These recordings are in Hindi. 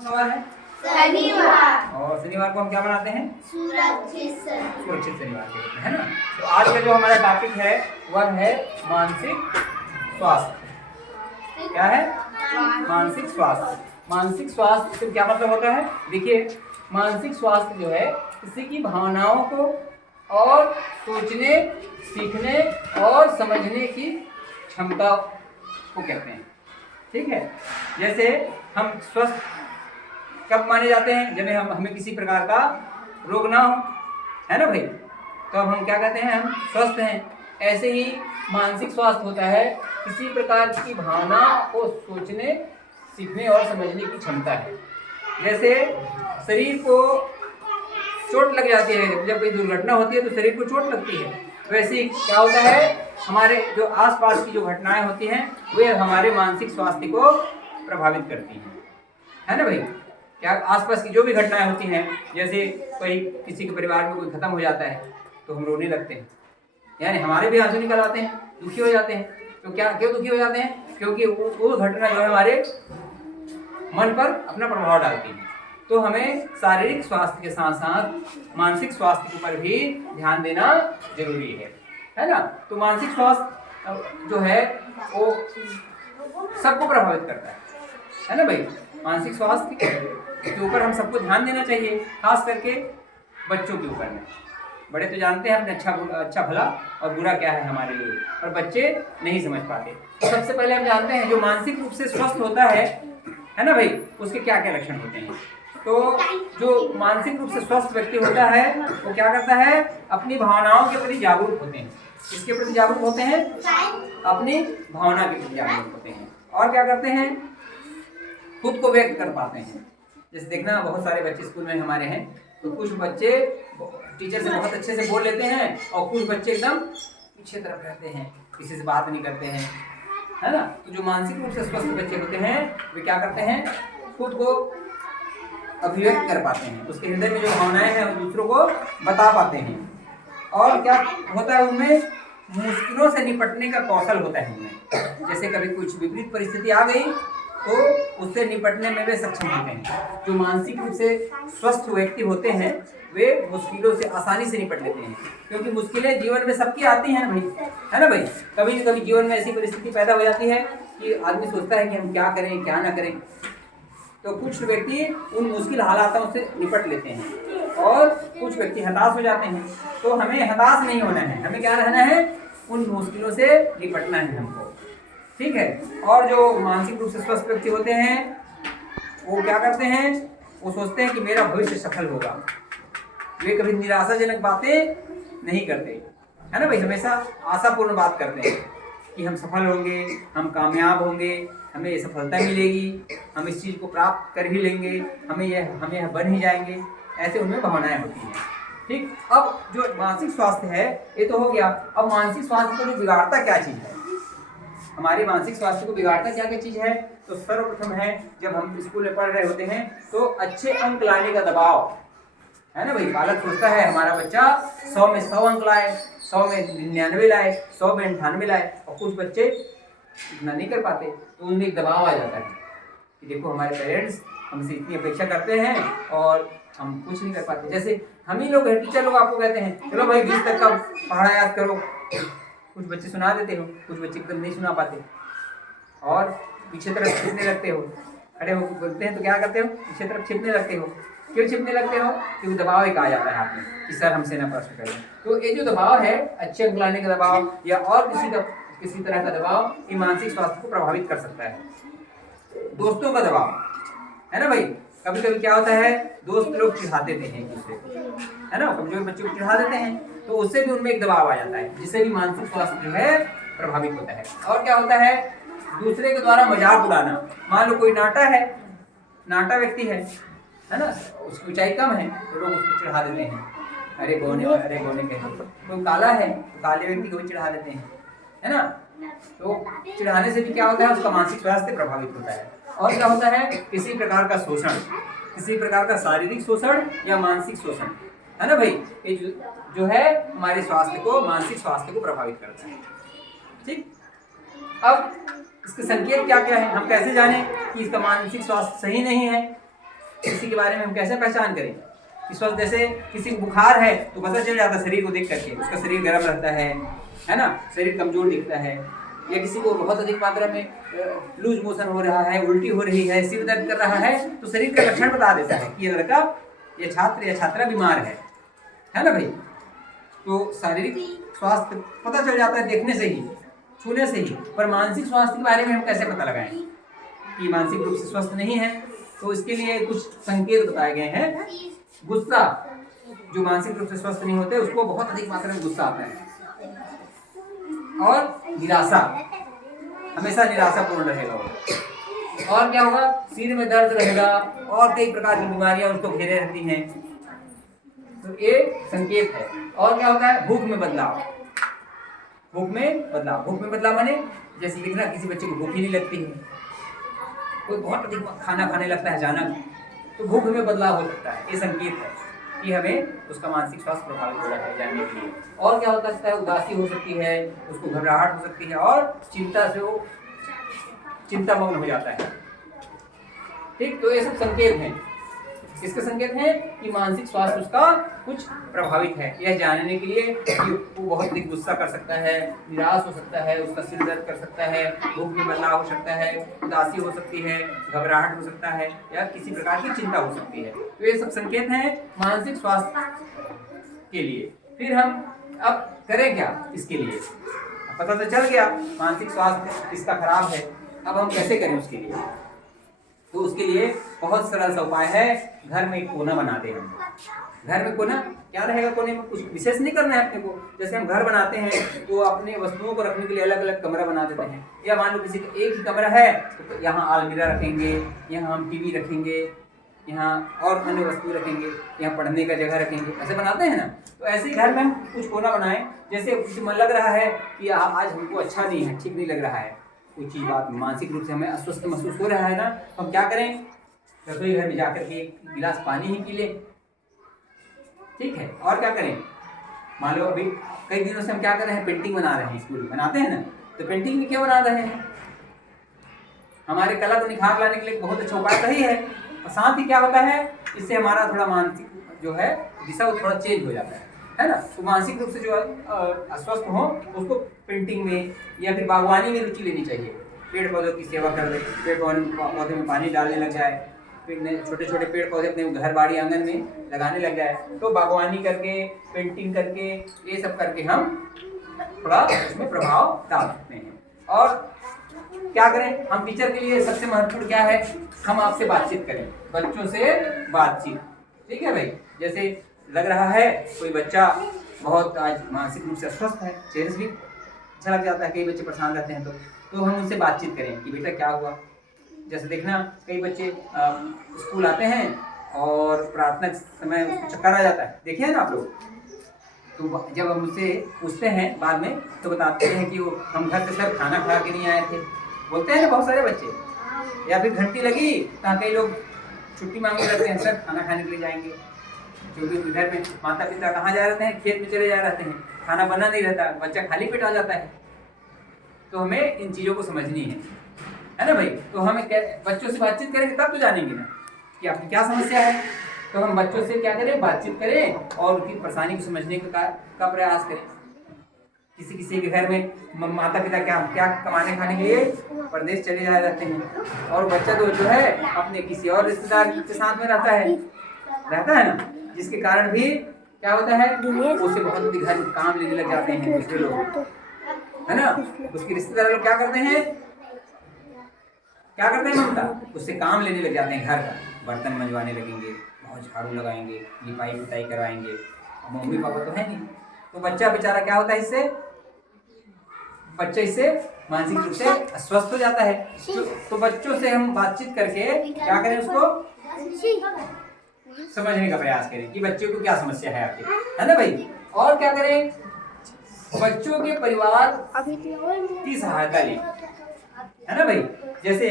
सवाल है शनिवार। और शनिवार को हम क्या बनाते हैं? सुरक्षित शनिवार के रूप में, है ना। तो आज का जो हमारा टॉपिक है वह है मानसिक स्वास्थ्य। क्या है? मानसिक स्वास्थ्य। मानसिक स्वास्थ्य से क्या मतलब होता है? देखिए, मानसिक स्वास्थ्य जो है किसी की भावनाओं को और सोचने, सीखने और समझने की क्षमता को कहते हैं। ठीक है। जैसे हम स्वस्थ कब माने जाते हैं? जब हमें किसी प्रकार का रोग ना हो, है ना भाई। तो अब हम क्या कहते हैं? हम स्वस्थ हैं। ऐसे ही मानसिक स्वास्थ्य होता है किसी प्रकार की भावना को सोचने, सीखने और समझने की क्षमता है। जैसे शरीर को चोट लग जाती है, जब कोई दुर्घटना होती है तो शरीर को चोट लगती है। वैसे ही क्या होता है, हमारे जो आसपास की जो घटनाएं होती हैं वे हमारे मानसिक स्वास्थ्य को प्रभावित करती हैं, है ना भाई। क्या आसपास की जो भी घटनाएं होती हैं, जैसे कोई किसी के परिवार में कोई खत्म हो जाता है तो हम रोने लगते हैं, यानी हमारे भी आंसू निकल आते हैं, दुखी हो जाते हैं। तो क्या क्यों दुखी हो जाते हैं? क्योंकि वो घटना जो है हमारे मन पर अपना प्रभाव डालती है। तो हमें शारीरिक स्वास्थ्य के साथ साथ मानसिक स्वास्थ्य के ऊपर भी ध्यान देना जरूरी है ना। तो मानसिक स्वास्थ्य जो है वो सबको प्रभावित करता है ना भाई। मानसिक स्वास्थ्य के ऊपर हम सबको ध्यान देना चाहिए, खास करके बच्चों के ऊपर में। बड़े तो जानते हैं अपने अच्छा भला और बुरा क्या है हमारे लिए, और बच्चे नहीं समझ पाते। तो सबसे पहले हम जानते हैं जो मानसिक रूप से स्वस्थ होता है ना भाई, उसके क्या क्या लक्षण होते हैं। तो जो मानसिक रूप से स्वस्थ व्यक्ति होता है वो क्या करता है? अपनी भावनाओं के प्रति जागरूक होते हैं। किसके प्रति जागरूक होते हैं? अपनी भावना के प्रति जागरूक होते हैं। और क्या करते हैं? खुद को व्यक्त कर पाते हैं। जैसे देखना, बहुत सारे बच्चे स्कूल में हमारे हैं, तो कुछ बच्चे टीचर से बहुत अच्छे से बोल लेते हैं और कुछ बच्चे एकदम पीछे तरफ रहते हैं, किसी से बात नहीं करते हैं, है ना। तो जो मानसिक रूप से स्वस्थ बच्चे होते हैं वे क्या करते हैं? खुद को अभिव्यक्त कर पाते हैं, उसके हृदय में जो भावनाएं हैं वो दूसरों को बता पाते हैं। और क्या होता है उनमें? मुश्किलों से निपटने का कौशल होता है उनमें। जैसे कभी कुछ विपरीत परिस्थिति आ गई तो उससे निपटने में वे सक्षम होते हैं। जो मानसिक रूप से स्वस्थ व्यक्ति होते हैं वे मुश्किलों से आसानी से निपट लेते हैं, क्योंकि मुश्किलें जीवन में सबकी आती हैं भाई, है ना भाई। कभी न कभी जीवन में ऐसी परिस्थिति पैदा हो जाती है कि आदमी सोचता है कि हम क्या करें क्या ना करें। तो कुछ व्यक्ति उन मुश्किल हालातों से निपट लेते हैं और कुछ व्यक्ति हताश हो जाते हैं। तो हमें हताश नहीं होना है, हमें क्या रहना है? उन मुश्किलों से निपटना है हमको, ठीक है। और जो मानसिक रूप से स्वस्थ व्यक्ति होते हैं वो क्या करते हैं? वो सोचते हैं कि मेरा भविष्य सफल होगा। वे कभी निराशाजनक बातें नहीं करते, है ना भाई। हमेशा आशापूर्ण बात करते हैं कि हम सफल होंगे, हम कामयाब होंगे, हमें ये सफलता मिलेगी, हम इस चीज़ को प्राप्त कर ही लेंगे, हम यह बन ही जाएंगे। ऐसे उनमें भावनाएं होती हैं, ठीक। अब जो मानसिक स्वास्थ्य है ये तो हो गया। अब मानसिक स्वास्थ्य को जो बिगाड़ता क्या चीज़ है? हमारे मानसिक स्वास्थ्य को बिगाड़ता क्या क्या चीज़ है? तो सर्वप्रथम है, जब हम स्कूल में पढ़ रहे होते हैं तो अच्छे अंक लाने का दबाव, है ना भाई। पालक सोचता है हमारा बच्चा 100 में 100 अंक लाए, 100 में 99 लाए, 100 में 98 लाए, और कुछ बच्चे इतना नहीं कर पाते। तो उनमें एक दबाव आ जाता है कि देखो हमारे पेरेंट्स हमसे इतनी अपेक्षा करते हैं और हम कुछ नहीं कर पाते। जैसे हम ही लोग टीचर लोग आपको कहते हैं चलो भाई 20 तक का पढ़ा याद करो, कुछ बच्चे सुना देते हो, कुछ बच्चे एकदम नहीं सुना पाते और पीछे तरफ छिपने लगते हो। खड़े हो बोलते हैं तो क्या करते हो? पीछे तरफ छिपने लगते हो। क्यों छिपने लगते हो? क्योंकि दबाव एक आ जाता है आप में कि सर हमसे ना प्रश्न करें। तो ये जो दबाव है, अच्छे अंक लाने का दबाव या और किसी तरह का दबाव, ये मानसिक स्वास्थ्य को प्रभावित कर सकता है। दोस्तों का दबाव, है ना भाई। कभी कभी क्या होता है, दोस्त लोग चिढ़ाते हैं एक दूसरे को, है ना। कमजोर बच्चे को चिढ़ा देते हैं तो उससे भी उनमें एक दबाव आ जाता है, जिससे भी मानसिक स्वास्थ्य जो है प्रभावित होता है। और क्या होता है? दूसरे के द्वारा मजाक उड़ाना। मान लो कोई नाटा व्यक्ति है ना, उसकी ऊंचाई कम है तो लोग उसको चिढ़ा देते हैं, अरे गोने कहते हैं। कोई काला है तो काले व्यक्ति को भी चिढ़ा देते हैं, है ना। तो चिढ़ाने से भी क्या होता है? उसका मानसिक स्वास्थ्य प्रभावित होता है। और क्या होता है? किसी प्रकार का शोषण, किसी प्रकार का शारीरिक शोषण या मानसिक शोषण, है ना भाई। ये जो है हमारे स्वास्थ्य को, मानसिक स्वास्थ्य को प्रभावित करता है, ठीक। अब इसके संकेत क्या क्या है? हम कैसे जाने कि इसका मानसिक स्वास्थ्य सही नहीं है? किसी के बारे में हम कैसे पहचान करें कि स्वस्थ? जैसे किसी को बुखार है तो पता चल जाता है शरीर को देख करके, उसका शरीर गर्म रहता है ना, शरीर कमजोर दिखता है। या किसी को बहुत अधिक मात्रा में लूज मोशन हो रहा है, उल्टी हो रही है, सिर दर्द कर रहा है, तो शरीर का लक्षण बता देता है कि ये लड़का, ये छात्र या छात्रा बीमार है ना भाई। तो शारीरिक स्वास्थ्य पता चल जाता है देखने से ही, छूने से ही। पर मानसिक स्वास्थ्य के बारे में हम कैसे पता लगाएं कि मानसिक रूप से स्वस्थ नहीं है? तो इसके लिए कुछ संकेत बताए गए हैं। गुस्सा, जो मानसिक रूप से स्वस्थ नहीं होते उसको बहुत अधिक मात्रा में गुस्सा आता है। और निराशा, हमेशा निराशापूर्ण रहेगा वो। और क्या होगा? सिर में दर्द रहेगा और कई प्रकार की बीमारियां उसको घेरे रहती हैं। तो ये संकेत है। और क्या होता है? भूख में बदलाव। भूख में बदलाव माने जैसे देखना किसी बच्चे को भूख ही नहीं लगती है, कोई बहुत अधिक खाना खाने लगता है अचानक, तो भूख में बदलाव हो सकता है। ये संकेत है कि हमें उसका मानसिक स्वास्थ्य प्रभावित हो रहा है जानने के लिए। और क्या होता है? उदासी हो सकती है, उसको घबराहट हो सकती है और चिंता से वो चिंतामग्न हो जाता है। ठीक, तो ये सब संकेत हैं। इसके संकेत हैं कि मानसिक स्वास्थ्य उसका कुछ प्रभावित है। यह जानने के लिए कि वो बहुत अधिक गुस्सा कर सकता है, निराश हो सकता है, उसका सिर दर्द कर सकता है, भूख में बदलाव हो सकता है, उदासी हो सकती है, घबराहट हो सकता है या किसी प्रकार की चिंता हो सकती है। तो ये सब संकेत हैं मानसिक स्वास्थ्य के लिए। फिर हम अब करें क्या इसके लिए? पता तो चल गया मानसिक स्वास्थ्य इसका खराब है, अब हम कैसे करें उसके लिए? तो उसके लिए बहुत सरल सा उपाय है, घर में एक कोना बना दें हम। घर में कोना क्या रहेगा? कोने में कुछ विशेष नहीं करना है अपने को। जैसे हम घर बनाते हैं तो अपने वस्तुओं को रखने के लिए अलग अलग कमरा बना देते हैं। या मान लो किसी का एक ही कमरा है तो यहाँ अलमीरा रखेंगे, यहाँ हम टीवी रखेंगे, यहाँ और अन्य वस्तु रखेंगे, यहाँ पढ़ने का जगह रखेंगे, ऐसे बनाते हैं ना। तो ऐसे ही घर में हम कुछ कोना बनाएं। जैसे किसी मन लग रहा है कि आज हमको अच्छा नहीं है, ठीक नहीं लग रहा है, कोई चीज़ बात मानसिक रूप से हमें अस्वस्थ महसूस हो रहा है ना, तो हम क्या करें? रसोई घर में जाकर के एक गिलास पानी ही पी लें। ठीक है। और क्या करें? मान लो अभी कई दिनों से हम क्या कर रहे हैं? पेंटिंग बना रहे हैं, स्कूल में बनाते हैं ना। तो पेंटिंग में क्यों बना रहे हैं? हमारे कला को निखार लाने के लिए बहुत अच्छा उपाय सही है। और साथ ही क्या होता है? इससे हमारा थोड़ा मानसिक जो है दिशा वो थोड़ा चेंज हो जाता है ना। तो मानसिक रूप से जो अस्वस्थ हो उसको पेंटिंग में या फिर बागवानी में रुचि लेनी चाहिए। पेड़ पौधों की सेवा कर दे, पेड़ पौधे में पानी डालने लग जाए, फिर छोटे छोटे पेड़ पौधे अपने घर बाड़ी आंगन में लगाने लग जाए। तो बागवानी करके, पेंटिंग करके, ये सब करके हम थोड़ा उसमें प्रभाव डाल सकते हैं। और क्या करें? हम टीचर के लिए सबसे महत्वपूर्ण क्या है? हम आपसे बातचीत करें, बच्चों से बातचीत। ठीक है भाई। जैसे लग रहा है कोई बच्चा बहुत आज मानसिक रूप से अस्वस्थ है, चेहरे से भी अच्छा लग जाता है, कई बच्चे परेशान रहते हैं तो हम उनसे बातचीत करें कि बेटा क्या हुआ। जैसे देखना कई बच्चे स्कूल आते हैं और प्रार्थना समय उसको चक्कर आ जाता है, देखिए ना आप लोग। तो जब हम उससे पूछते हैं बाद में तो बताते हैं कि वो हम घर से सर खाना खा के नहीं आए थे, बोलते हैं ना बहुत सारे बच्चे। या फिर घंटी लगी तो कई लोग छुट्टी मांगने लगते हैं, सर खाना खाने के लिए जाएंगे, क्योंकि घर में माता पिता कहाँ जा रहते हैं? खेत में चले जा रहते हैं, खाना बना नहीं रहता, बच्चा खाली पेट आ जाता है। तो हमें इन चीज़ों को समझनी है ना भाई। तो हमें बच्चों से बातचीत करेंगे तब तो जानेंगे ना कि आपकी क्या समस्या है। तो हम बच्चों से क्या करें? बातचीत करें और उनकी परेशानी को समझने का प्रयास करें। किसी के घर में माता पिता क्या कमाने खाने के लिए प्रदेश चले जा रहते हैं और बच्चा तो जो है अपने किसी और रिश्तेदार के साथ में रहता है ना, जिसके कारण भी क्या होता है? उससे बहुत घर काम लेने लग जाते हैं दूसरे लोग, है ना। उसके रिश्तेदार लोग क्या करते हैं ममता? उससे काम लेने लग जाते हैं, घर का बर्तन मंजवाने लगेंगे, बहुत झाड़ू लगाएंगे, लिपाई पुताई करवाएंगे। मम्मी पापा तो है नहीं, तो बच्चा बेचारा क्या होता है? बच्चा इससे मानसिक रूप से अस्वस्थ हो जाता है। तो बच्चों से हम बातचीत करके क्या करें? उसको समझने का प्रयास करें कि बच्चों को क्या समस्या है आपके, है ना भाई। और क्या करें? बच्चों के परिवार की सहायता लें, है ना भाई। जैसे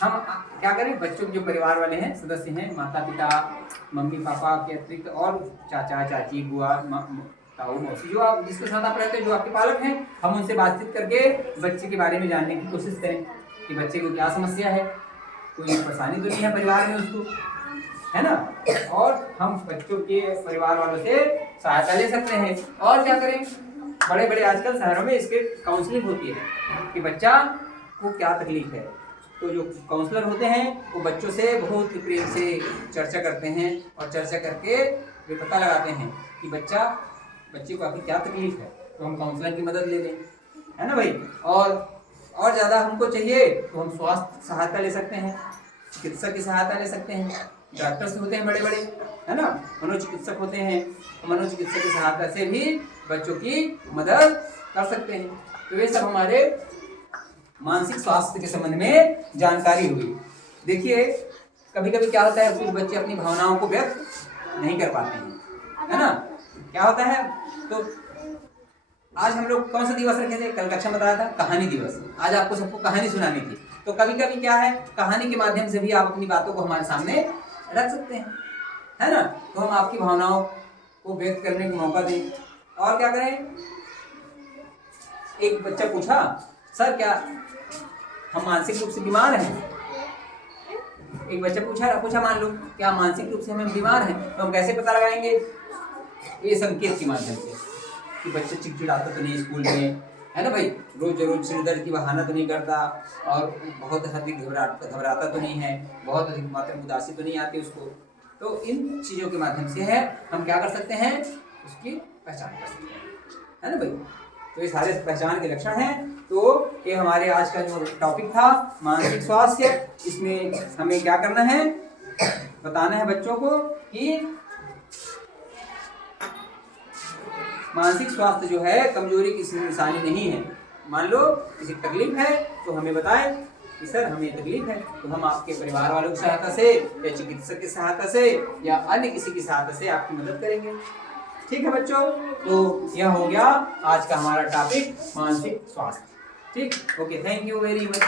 हम क्या करें? बच्चों के जो परिवार वाले हैं, सदस्य हैं, माता पिता, मम्मी पापा के अतिरिक्त और चाचा चाची, बुआ, ताऊ, मौसी, जो आप जिसके साथ आप रहते हैं, जो आपके पालक हैं, हम उनसे बातचीत करके बच्चे के बारे में जानने की कोशिश करें कि बच्चे को क्या समस्या है, कोई परेशानी तो नहीं है परिवार में उसको, है ना। और हम बच्चों के परिवार वालों से सहायता ले सकते हैं। और क्या करें, बड़े बड़े आजकल शहरों में इसके काउंसलिंग होती है कि बच्चा को क्या तकलीफ है। तो जो काउंसलर होते हैं वो बच्चों से बहुत प्रेम से चर्चा करते हैं और चर्चा करके वे पता लगाते हैं कि बच्चे को आखिर क्या तकलीफ है, तो हम काउंसलर की मदद ले लें, है ना भाई। और ज़्यादा हमको चाहिए तो हम स्वास्थ्य सहायता ले सकते हैं, चिकित्सक की सहायता ले सकते हैं। डॉक्टर्स होते हैं बड़े बड़े, है ना, मनोचिकित्सक होते हैं, तो मनोचिकित्सक की सहायता से भी बच्चों की मदद कर सकते हैं। तो ये सब हमारे मानसिक स्वास्थ्य के संबंध में जानकारी हुई। देखिए कभी कभी क्या होता है, कुछ बच्चे अपनी भावनाओं को व्यक्त नहीं कर पाते हैं, है ना। क्या होता है, तो आज हम लोग कौन सा दिवस रखे थे, कल कक्षा में बताया था कहानी दिवस। आज आपको सबको कहानी सुनानी थी, तो कभी कभी क्या है, कहानी के माध्यम से भी आप अपनी बातों को हमारे सामने रख सकते हैं, है ना। तो हम आपकी भावनाओं को व्यक्त करने का मौका दें। और क्या करें, एक बच्चा पूछा, सर क्या हम मानसिक रूप से बीमार हैं। एक बच्चा पूछा मान लो क्या मानसिक रूप से हम बीमार हैं, तो हम कैसे पता लगाएंगे, ये संकेत के माध्यम से कि बच्चा चिड़चिड़ाता तो नहीं स्कूल में, है ना भाई, रोज सिर दर्द की बहाना तो नहीं करता, और बहुत अधिक घबराता तो नहीं है, बहुत अधिक मात्रा में उदासी तो नहीं आती उसको। तो इन चीज़ों के माध्यम से है हम क्या कर सकते हैं, उसकी पहचान कर सकते हैं, है ना भाई। तो ये सारे पहचान के लक्षण हैं। तो ये हमारे आज का जो टॉपिक था मानसिक स्वास्थ्य, इसमें हमें क्या करना है, बताना है बच्चों को कि मानसिक स्वास्थ्य जो है कमजोरी की निशानी नहीं है। मान लो किसी की तकलीफ है तो हमें बताएं कि सर हमें तकलीफ है, तो हम आपके परिवार वालों की सहायता से या चिकित्सक की सहायता से या अन्य किसी की सहायता से आपकी मदद करेंगे। ठीक है बच्चों, तो यह हो गया आज का हमारा टॉपिक मानसिक स्वास्थ्य। ठीक, okay, thank you very much.